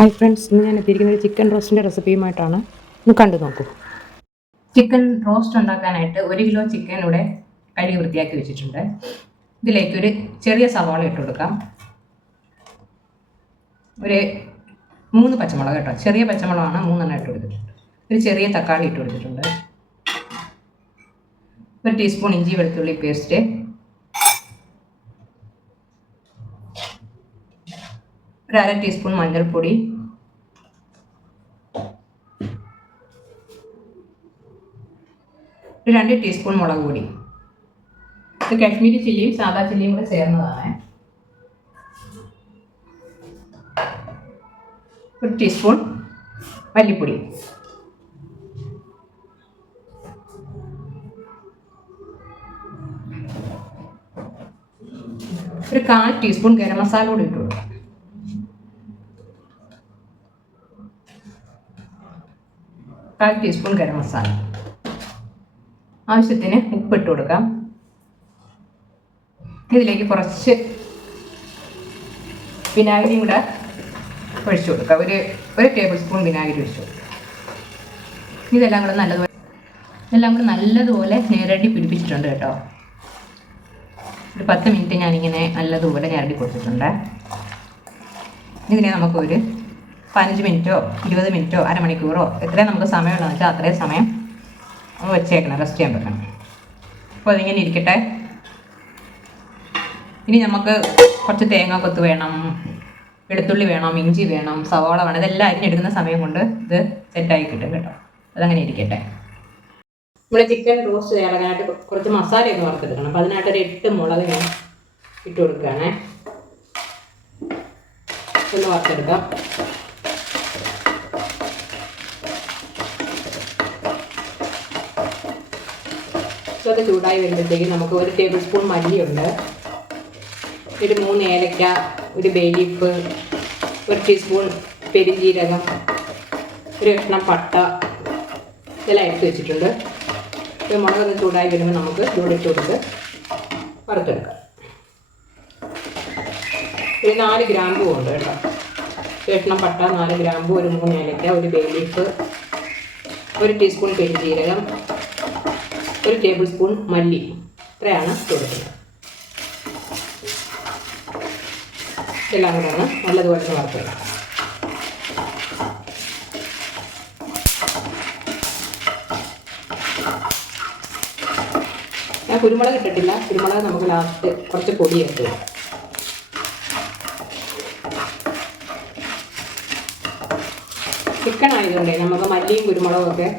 Hi friends, ഇന്ന് ഞാൻ എത്തിയിരിക്കുന്നത് ചിക്കൻ റോസ്റ്റിൻ്റെ റെസിപ്പിയുമായിട്ടാണ്. ഒന്ന് കണ്ടു നോക്കൂ. ചിക്കൻ റോസ്റ്റ് ഉണ്ടാക്കാനായിട്ട് 1 കിലോ ചിക്കൻ ഇവിടെ കഴുകി വൃത്തിയാക്കി വെച്ചിട്ടുണ്ട്. ഇതിലേക്ക് ഒരു ചെറിയ സവാള ഇട്ട് കൊടുക്കാം. ഒരു 3 പച്ചമുളക് കേട്ടോ, ചെറിയ പച്ചമുളകാണ്, 3 ഇട്ട് കൊടുത്തിട്ടുണ്ട്. ഒരു ചെറിയ തക്കാളി ഇട്ട് കൊടുത്തിട്ടുണ്ട്. 1 ടീസ്പൂൺ ഇഞ്ചി വെളുത്തുള്ളി പേസ്റ്റ്, ഒരു 1/2 ടീസ്പൂൺ മഞ്ഞൾപ്പൊടി, ഒരു 2 ടീസ്പൂൺ മുളക് പൊടി. ഇത് കാശ്മീരി ചില്ലിയും സാദാ ചില്ലിയും കൂടെ ചേർന്നതാണ്. 1 ടീസ്പൂൺ മല്ലിപ്പൊടി, ഒരു 1/4 ടീസ്പൂൺ ഗരം മസാല കൂടി ഇട്ട് കൊടുക്കാം. കാൽ ടീസ്പൂൺ ഗരം മസാല, ആവശ്യത്തിന് ഉപ്പിട്ട് കൊടുക്കാം. ഇതിലേക്ക് കുറച്ച് വിനാഗിരിയും കൂടെ ഒഴിച്ചു കൊടുക്കുക. ഒരു ടേബിൾ സ്പൂൺ വിനാഗിരി ഒഴിച്ചു കൊടുക്കുക. ഇതെല്ലാം കൂടെ നല്ലതുപോലെ നേരടി പിടിപ്പിച്ചിട്ടുണ്ട് കേട്ടോ. ഒരു 10 മിനിറ്റ് ഞാനിങ്ങനെ നല്ലതുപോലെ ഞരടി കൊടുത്തിട്ടുണ്ട്. ഇതിനെ നമുക്കൊരു 15 മിനിറ്റോ 20 മിനിറ്റോ അരമണിക്കൂറോ എത്രയും നമുക്ക് സമയമുള്ളതെന്ന് വെച്ചാൽ അത്രയും സമയം വെച്ചേക്കണം, റെസ്റ്റ് ചെയ്യാൻ വെക്കണം. അപ്പോൾ അതിങ്ങനെ ഇരിക്കട്ടെ. ഇനി നമുക്ക് കുറച്ച് തേങ്ങ കൊത്ത് വേണം, വെളുത്തുള്ളി വേണം, ഇഞ്ചി വേണം, സവാള വേണം. ഇതെല്ലാം അരിഞ്ഞെടുക്കുന്ന സമയം കൊണ്ട് ഇത് സെറ്റായി കിട്ടും കേട്ടോ. അതങ്ങനെ ഇരിക്കട്ടെ. നമ്മൾ ചിക്കൻ റോസ്റ്റ് തയ്യാറാക്കാനായിട്ട് കുറച്ച് മസാലയൊക്കെ വറുത്തെടുക്കണം. അപ്പോൾ അതിനായിട്ടൊരു 8 മുളക് ഞാൻ ഇട്ട് കൊടുക്കുകയാണേ. ഒന്ന് വറുത്തെടുക്കാം. അത് ചൂടായി വരുമ്പോഴത്തേക്ക് നമുക്ക് 1 ടേബിൾ സ്പൂൺ മല്ലിയുണ്ട്, ഒരു 3 ഏലക്ക, ഒരു ബേ ലീഫ്, 1 ടീസ്പൂൺ പെരുംജീരകം, ഒരു കഷ്ണം പട്ട, ഇതെല്ലാം എടുത്ത് വെച്ചിട്ടുണ്ട്. മുളകൊന്ന് ചൂടായി വരുമ്പോൾ നമുക്ക് ചൂടിട്ട് കൊടുത്ത് വറുത്തെടുക്കാം. ഒരു 4 ഗ്രാമ്പൂ ഉണ്ട് കേട്ടോ. കഷ്ണം പട്ട, 4 ഗ്രാമ്പൂ, ഒരു 3 ഏലക്ക, ഒരു ബേ ലീഫ്, 1 ടീസ്പൂൺ പെരുംജീരകം, 1 ടേബിൾ സ്പൂൺ മല്ലി, ഇത്രയാണ് കൊടുക്കുന്നത്. ഇതെല്ലാം കൂടെ ഒന്ന് നല്ലതുപോലെ വറുത്തിടാം. ഞാൻ കുരുമുളക് ഇട്ടിട്ടില്ല. കുരുമുളക് നമുക്ക് ലാസ്റ്റ് കുറച്ച് പൊടി ചേർത്ത് കൊടുക്കാം. ചിക്കൻ ആയതുകൊണ്ടേ നമുക്ക് മല്ലിയും കുരുമുളകും ഒക്കെ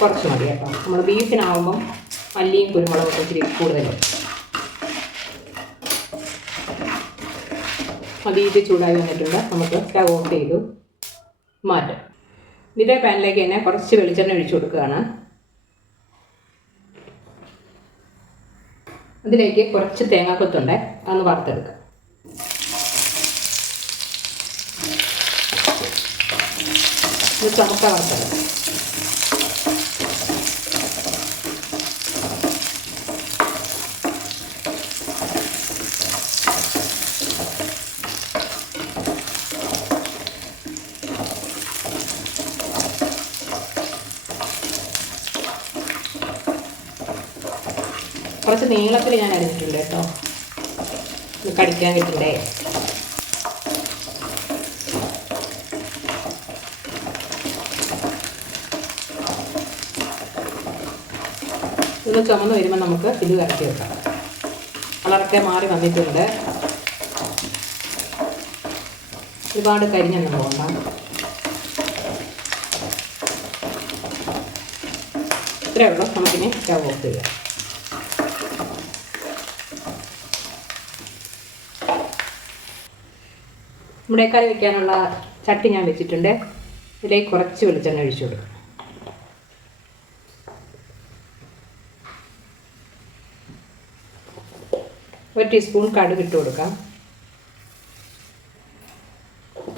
കുറച്ച് മതി കേട്ടോ. നമ്മൾ ബീഫിനാവുമ്പം മല്ലിയും കുരുമുളകൊക്കെ ഇച്ചിരി കൂടുതലും. ഇത് ചൂടായി വന്നിട്ടുണ്ട്. നമുക്ക് സ്റ്റവ് ഓഫ് ചെയ്തു മാറ്റാം. ഇതേ പാനിലേക്ക് തന്നെ കുറച്ച് വെളിച്ചെണ്ണ ഒഴിച്ചു കൊടുക്കുകയാണ്. അതിലേക്ക് കുറച്ച് തേങ്ങാക്കൊത്തുണ്ട്, അതൊന്ന് വറുത്തെടുക്കാം. ഇത് ചുമക്ക വറുത്തെടുക്കാം. കുറച്ച് നീളത്തിൽ ഞാൻ അരിഞ്ഞിട്ടുണ്ട് കേട്ടോ, കടിക്കാൻ കിട്ടണ്ടേ. ഇതൊന്ന് ചുമന്ന് വരുമ്പോൾ നമുക്ക് ഇത് കറക്കി വെക്കാം. കളറൊക്കെ മാറി വന്നിട്ടുണ്ട്. ഒരുപാട് കരിഞ്ഞൊന്നും പോകണ്ട. ഇത്രയേ ഉള്ളൂ. നമുക്കിനി സ്റ്റവ് ഓഫ് ചെയ്യാം. നമ്മുടെ കറി വയ്ക്കാനുള്ള ചട്ടി ഞാൻ വെച്ചിട്ടുണ്ട്. ഇതിലേക്ക് കുറച്ച് വെളിച്ചെണ്ണ ഒഴിച്ചു കൊടുക്കും. ഒരു ടീസ്പൂൺ കടുക് ഇട്ട് കൊടുക്കാം.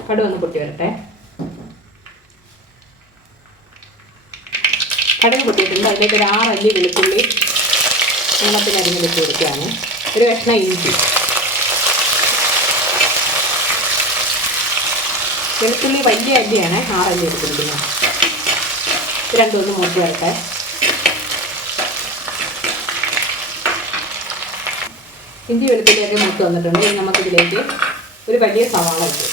കടുക് ഒന്ന് പൊട്ടി വരട്ടെ. കടുക് പൊട്ടിയിട്ടുണ്ട്. അതിലേക്ക് ഒരു 6 അല്ലി വെളുത്തുള്ളി നീളത്തിൽ അരിഞ്ഞിട്ട് കൊടുക്കുകയാണ്. ഒരു കഷ്ണം ഇഞ്ചി, വെളുത്തുള്ളി വലിയ അല്ലിയാണ് 6 അല്ലി എടുത്തിരിക്കുന്നത്. രണ്ടൊന്ന് മൂട്ടി വരട്ടെ. ഇഞ്ചി വെളുത്തുള്ളിയൊക്കെ മൂത്ത് വന്നിട്ടുണ്ട്. ഇനി നമുക്കിതിലേക്ക് ഒരു വലിയ സവാള ഇട്ടു.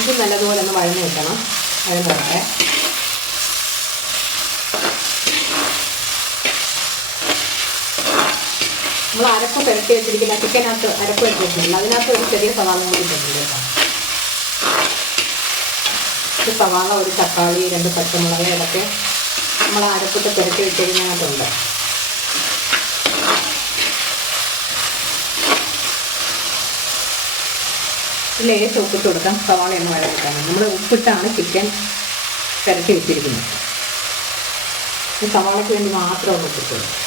ഇത് നല്ലതുപോലെ ഒന്ന് വഴന്ന് കിട്ടണം. വഴന്ന് വരട്ടെ. നമ്മൾ അരപ്പ് പുരട്ടി വെച്ചിരിക്കുന്ന ചിക്കനകത്ത് അരപ്പ് വെച്ച് വെച്ചിട്ടില്ല, അതിനകത്ത് ഒരു ചെറിയ സവാള കൂടി ഇട്ടിട്ടുണ്ട് കേട്ടോ. ഒരു സവാള, ഒരു തക്കാളി, 2 പച്ചമുളക്, ഇതൊക്കെ നമ്മൾ അരപ്പിട്ട് പുരട്ടി വെച്ചിരിക്കുന്നതിനകത്തുണ്ട്. ലേശം ഉപ്പിട്ട് കൊടുക്കാം. സവാള ഒന്ന് വഴറ്റിട്ടാൽ നമ്മൾ ഉപ്പിട്ടാണ് ചിക്കൻ പുരട്ടി വെച്ചിരിക്കുന്നത്. ഈ സവാളയ്ക്ക് വേണ്ടി മാത്രം ഒന്ന് ഉപ്പിട്ട് കൊടുക്കും.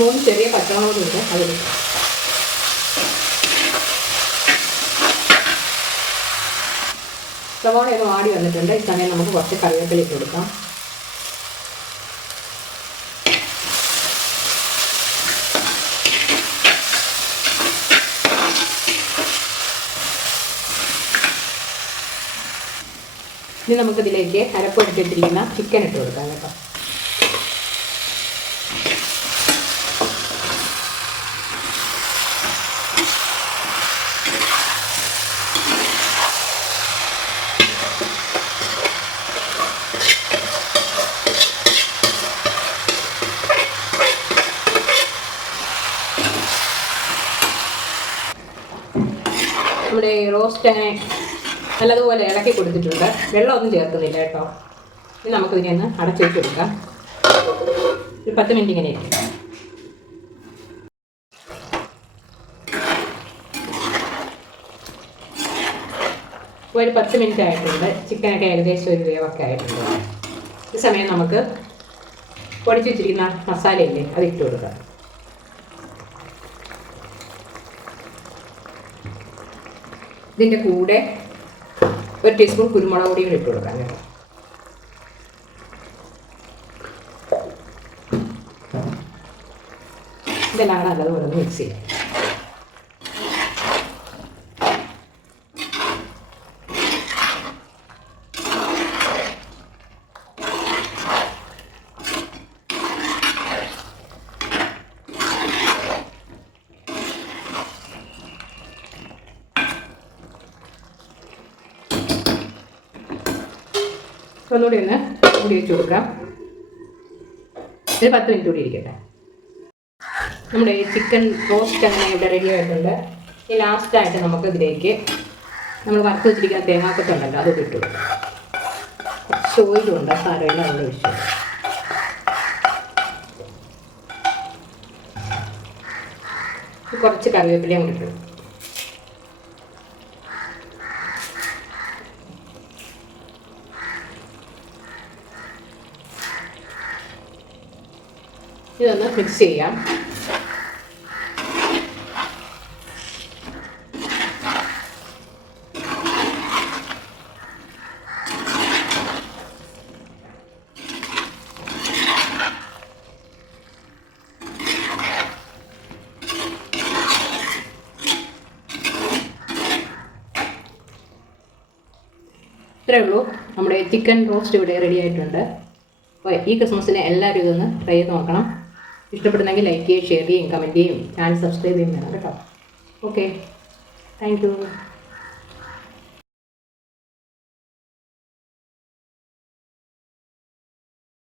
മൂന്ന് ചെറിയ പച്ചമുളകുണ്ട്, അതിൽ സവാള ഒന്ന് വാടി വന്നിട്ടുണ്ട്. ഈ സമയം നമുക്ക് കുറച്ച് കറിവേപ്പില ഇട്ട് കൊടുക്കാം. ഇനി നമുക്കിതിലേക്ക് അരപ്പൊടിച്ചിട്ടിരിക്കുന്ന ചിക്കൻ ഇട്ട് കൊടുക്കാം കേട്ടോ. നമ്മുടെ റോസ്റ്റ് അങ്ങനെ നല്ലതുപോലെ ഇളക്കി കൊടുത്തിട്ടുണ്ട്. വെള്ളമൊന്നും ചേർക്കുന്നില്ല കേട്ടോ. ഇനി നമുക്കിതിനെ ഒന്ന് അടച്ചു വെച്ച് കൊടുക്കാം. ഒരു 10 മിനിറ്റ് ഇങ്ങനെ ഇരിക്കും. ഒരു 10 മിനിറ്റ് ആയിട്ടുണ്ട്. ചിക്കനൊക്കെ ഏകദേശം ഒരു വേവൊക്കെ ആയിട്ടുണ്ട്. ഈ സമയം നമുക്ക് പൊടിച്ച് വെച്ചിരിക്കുന്ന മസാലയില്ലേ, അത് ഇട്ട് കൊടുക്കാം. ഇതിൻ്റെ കൂടെ 1 ടീസ്പൂൺ കുരുമുളക് പൊടിയും ഇട്ട് കൊടുക്കാം കേട്ടോ. ഇതെല്ലാം കൂടെ നല്ലതുപോലെ ഒന്ന് മിക്സ് ചെയ്യാം. ഒന്നുകൂടി ഒന്ന് മൂടി വെച്ച് കൊടുക്കാം. ഒരു 10 മിനിറ്റ് കൂടി ഇരിക്കട്ടെ. നമ്മുടെ ഈ ചിക്കൻ റോസ്റ്റ് അങ്ങനെ ഇവിടെ റെഡി ആയിട്ടുണ്ട്. ഈ ലാസ്റ്റായിട്ട് നമുക്ക് ഇതിലേക്ക് നമ്മൾ വറുത്ത് വെച്ചിരിക്കുന്ന തേങ്ങാക്കൊത്തുണ്ടല്ലോ, അതൊക്കെ ഇട്ട് കൊടുക്കാം. കുറച്ച് ഓയിലുണ്ട്, സാരമില്ല, അവിടെ ഒഴിച്ചു. കുറച്ച് കറിവേപ്പിലയും കൂടി ഇട്ടു. ഇതൊന്ന് മിക്സ് ചെയ്യാം. ഇത്രയേ ഉള്ളൂ. നമ്മുടെ ചിക്കൻ റോസ്റ്റ് ഇവിടെ റെഡി ആയിട്ടുണ്ട്. അപ്പോൾ ഈ ക്രിസ്മസിന് എല്ലാവരും ഇതൊന്ന് ട്രൈ ചെയ്ത് നോക്കണം. ഇഷ്ടപ്പെടുന്നെങ്കിൽ ലൈക്ക് ചെയ്യുകയും ഷെയർ ചെയ്യുകയും കമൻറ്റ് ചെയ്യും ചാനൽ സബ്സ്ക്രൈബ് ചെയ്യും വേണം കേട്ടോ. Okay, thank you.